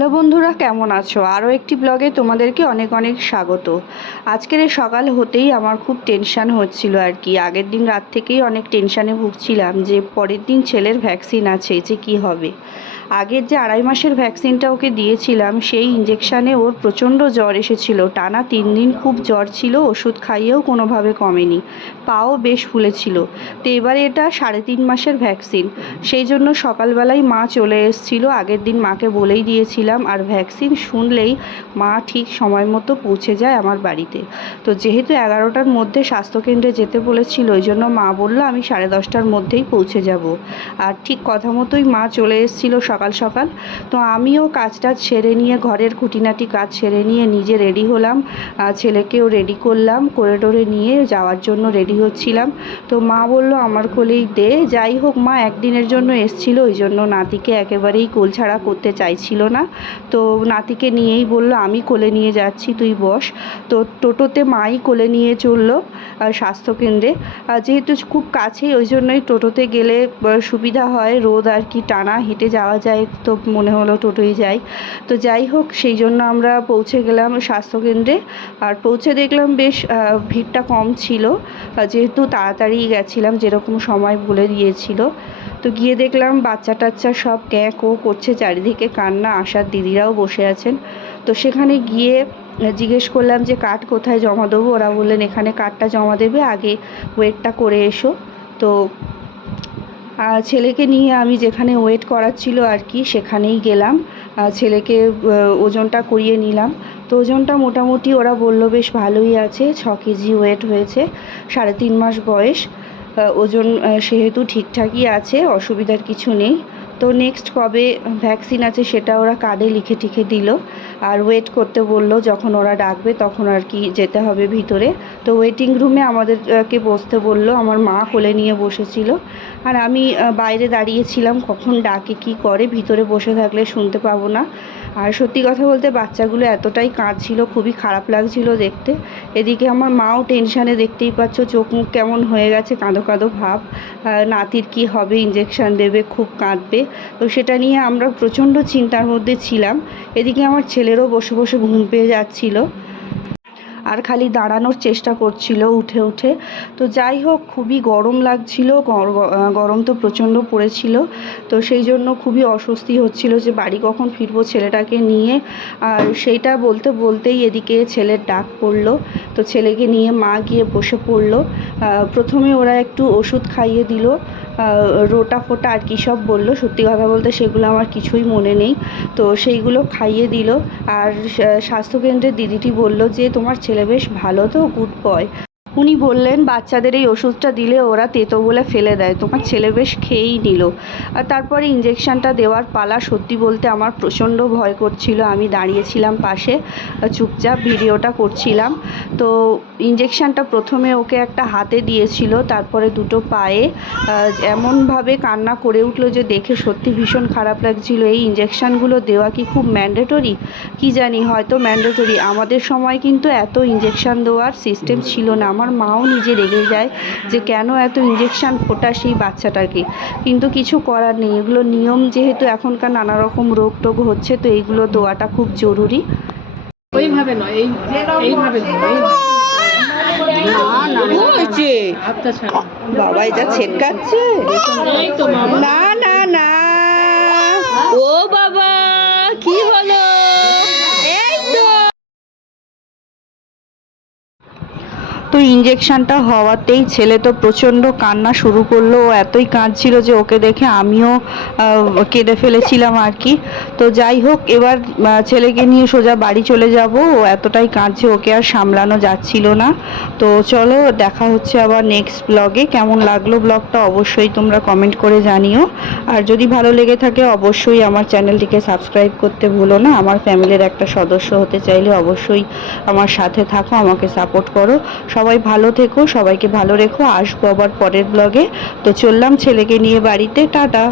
Hello বন্ধুরা, কেমন আছো? আরও একটি ব্লগে তোমাদেরকে অনেক অনেক স্বাগত। আজকের এই সকাল হতেই আমার খুব টেনশান হচ্ছিল আর কি। আগের দিন রাত থেকেই অনেক টেনশানে ভুগছিলাম যে পরের দিন ছেলের ভ্যাকসিন আছে যে কি হবে? আগের যে আড়াই মাসের ভ্যাকসিনটা ওকে দিয়েছিলাম, সেই ইঞ্জেকশানে ওর প্রচণ্ড জ্বর এসেছিল। টানা তিন দিন খুব জ্বর ছিল, ওষুধ খাইয়েও কোনোভাবে কমেনি। পাও বেশ ফুলেছিল। তো এবারে এটা সাড়ে তিন মাসের ভ্যাকসিন। সেই জন্য সকালবেলায় মা চলে এসেছিল, আগের দিন মাকে বলেই দিয়েছিলাম, আর ভ্যাকসিন শুনলেই মা ঠিক সময় মতো পৌঁছে যায় আমার বাড়িতে। তো যেহেতু এগারোটার মধ্যে স্বাস্থ্যকেন্দ্রে যেতে বলেছিল, ওই জন্য মা বলল, আমি সাড়ে দশটার মধ্যেই পৌঁছে যাব। আর ঠিক কথা মতোই মা চলে এসেছিল সকাল সকাল সকাল। তো আমিও কাজটা সেরে নিয়ে, ঘরের খুঁটিনাটি কাজ সেরে নিয়ে নিজে রেডি হলাম। ছেলেকেও রেডি করলাম করে নিয়ে যাওয়ার জন্য রেডি হচ্ছিলাম। তো মা বলল, আমার কোলেই দে। যাই হোক, মা একদিনের জন্য এসছিল, ওই জন্য নাতিকে একেবারেই কোল ছাড়া করতে চাইছিল না। তো নাতিকে নিয়েই বলল, আমি কোলে নিয়ে যাচ্ছি, তুই বস। তো টোটোতে মাই কোলে নিয়ে চলল স্বাস্থ্যকেন্দ্রে। আর যেহেতু খুব কাছেই, ওই জন্যই টোটোতে গেলে সুবিধা হয়, রোদ আর কি টানা, হেঁটে যাওয়া যায়। তো মনে হলো টোটোই যাই। তো যাই হোক, সেই জন্য আমরা পৌঁছে গেলাম স্বাস্থ্যকেন্দ্রে। আর পৌঁছে দেখলাম বেশ ভিড়টা কম ছিল। যেহেতু তাড়াতাড়ি গেছিলাম, যেরকম সময় বলে দিয়েছিল। তো গিয়ে দেখলাম বাচ্চা টাচ্চা সব ক্যাঁ কো করছে, চারিদিকে কান্না আসার দিদিরাও বসে আছেন। তো সেখানে গিয়ে জিজ্ঞেস করলাম যে, কার্ড কোথায় জমা দেবো? ওরা বললেন, এখানে কার্ডটা জমা দেবে, আগে ওয়েটটা করে এসো। তো ছেলেকে নিয়ে আমি যেখানে ওয়েট করাচ্ছিল আর কি, সেখানেই গেলাম। ছেলেকে ওজনটা করিয়ে নিলাম। তো ওজনটা মোটামুটি ওরা বলল, বেশ ভালোই আছে, ছ কেজি ওয়েট হয়েছে, সাড়ে তিন মাস বয়স। ওজন সেহেতু ঠিকঠাকই আছে, অসুবিধার কিছু নেই। তো নেক্সট কবে ভ্যাকসিন আছে সেটা ওরা কার্ডে লিখে টিখে দিল। আর ওয়েট করতে বলল, যখন ওরা ডাকবে তখন আর কি যেতে হবে ভিতরে। তো ওয়েটিং রুমে আমাদেরকে বসতে বলল, আমার মা কোলে নিয়ে বসেছিল। আর আমি বাইরে দাঁড়িয়েছিলাম কখন ডাকে, কি করে, ভিতরে বসে থাকলে শুনতে পাবো না। আর সত্যি কথা বলতে বাচ্চাগুলো এতটাই কাঁদছিল, খুবই খারাপ লাগছিল দেখতে। এদিকে আমার মাও টেনশানে দেখতেই পাচ্ছ, চোখ মুখ কেমন হয়ে গেছে, কাঁদো কাঁদো ভাব। নাতির কি হবে ইঞ্জেকশান দেবে, খুব কাঁদবে। তো সেটা নিয়ে আমরা প্রচণ্ড চিন্তার মধ্যে ছিলাম। এদিকে আমার ছেলেরও বসে বসে ঘুম পেয়ে যাচ্ছিল। আর খালি দাঁড়ানোর চেষ্টা করছিল উঠে উঠে। তো যাই হোক, খুবই গরম লাগছিল গরম তো প্রচণ্ড পড়েছিল। তো সেই জন্য খুবই অস্বস্তি হচ্ছিল যে বাড়ি কখন ফিরবো ছেলেটাকে নিয়ে। আর সেইটা বলতে, বলতেই এদিকে ছেলের ডাক পড়ল। তো ছেলেকে নিয়ে মা গিয়ে বসে পড়ল। প্রথমে ওরা একটু ওষুধ খাইয়ে দিল। রোটা ফোটা আর কী সব বলল। সত্যি কথা বলতে সেগুলো আমার কিছুই মনে নেই। তো সেইগুলো খাইয়ে দিল। আর স্বাস্থ্যকেন্দ্রের দিদিটি বলল যে তোমার ছেলে বেশ ভালো তো গুড বয় উনি বললেন, বাচ্চাদের এই ওষুধটা দিলে ওরা তেতো বলে ফেলে দেয়। তোমার ছেলে বেশ খেয়েই নিল। আর তারপরে ইঞ্জেকশনটা দেওয়ার পালা সত্যি বলতে আমার প্রচণ্ড ভয় করছিল। আমি দাঁড়িয়েছিলাম পাশে, চুপচাপ ভিডিওটা করছিলাম। তো ইঞ্জেকশনটা প্রথমে ওকে একটা হাতে দিয়েছিল, তারপরে দুটো পায়ে। এমনভাবে কান্না করে উঠল যে দেখে সত্যি ভীষণ খারাপ লাগছিল। এই ইঞ্জেকশনগুলো দেওয়া কি খুব ম্যান্ডেটরি কি জানি, হয়তো ম্যান্ডেটরি আমাদের সময় কিন্তু এত ইঞ্জেকশন দেওয়ার সিস্টেম ছিল না। আমার মাও নিজে রেগে যায় যে কেন এত ইঞ্জেকশন ফোটা সেই বাচ্চাটাকে। কিন্তু কিছু করার নেই। এগুলো নিয়ম যেহেতু এখনকার নানা রকম রোগ টোগ হচ্ছে তো এইগুলো দেওয়াটা খুব জরুরি। ওইভাবে নয় এই এইভাবে বাবা এটা ছেটকাচ্ছে? এই না না না ও বাবা কি হলো এই তো তো ইঞ্জেকশনটা হওয়াতেই ছেলে তো প্রচণ্ড কান্না শুরু করল। ও এতই কাঁদছিল যে ওকে দেখে আমিও কেঁদে ফেলেছিলাম আর কি। তো যাই হোক, এবার ছেলেকে নিয়ে সোজা বাড়ি চলে যাব। ও এতটাই কাঁদছে, ওকে আর সামলানো যাচ্ছিল না। তো চলো, দেখা হচ্ছে আবার নেক্সট ব্লগে কেমন লাগল ব্লগটা অবশ্যই তোমরা কমেন্ট করে জানিও। আর যদি ভালো লেগে থাকে, অবশ্যই আমার চ্যানেলটিকে সাবস্ক্রাইব করতে ভুলো না। আমার ফ্যামিলির একটা সদস্য হতে চাইলে অবশ্যই আমার সাথে থাকো, আমাকে সাপোর্ট করো। সবাই ভালো থেকো, সবাইকে ভালো রেখো। আসব আবার পরের ব্লগে তো চললাম ছেলেকে নিয়ে বাড়িতে, টাটা।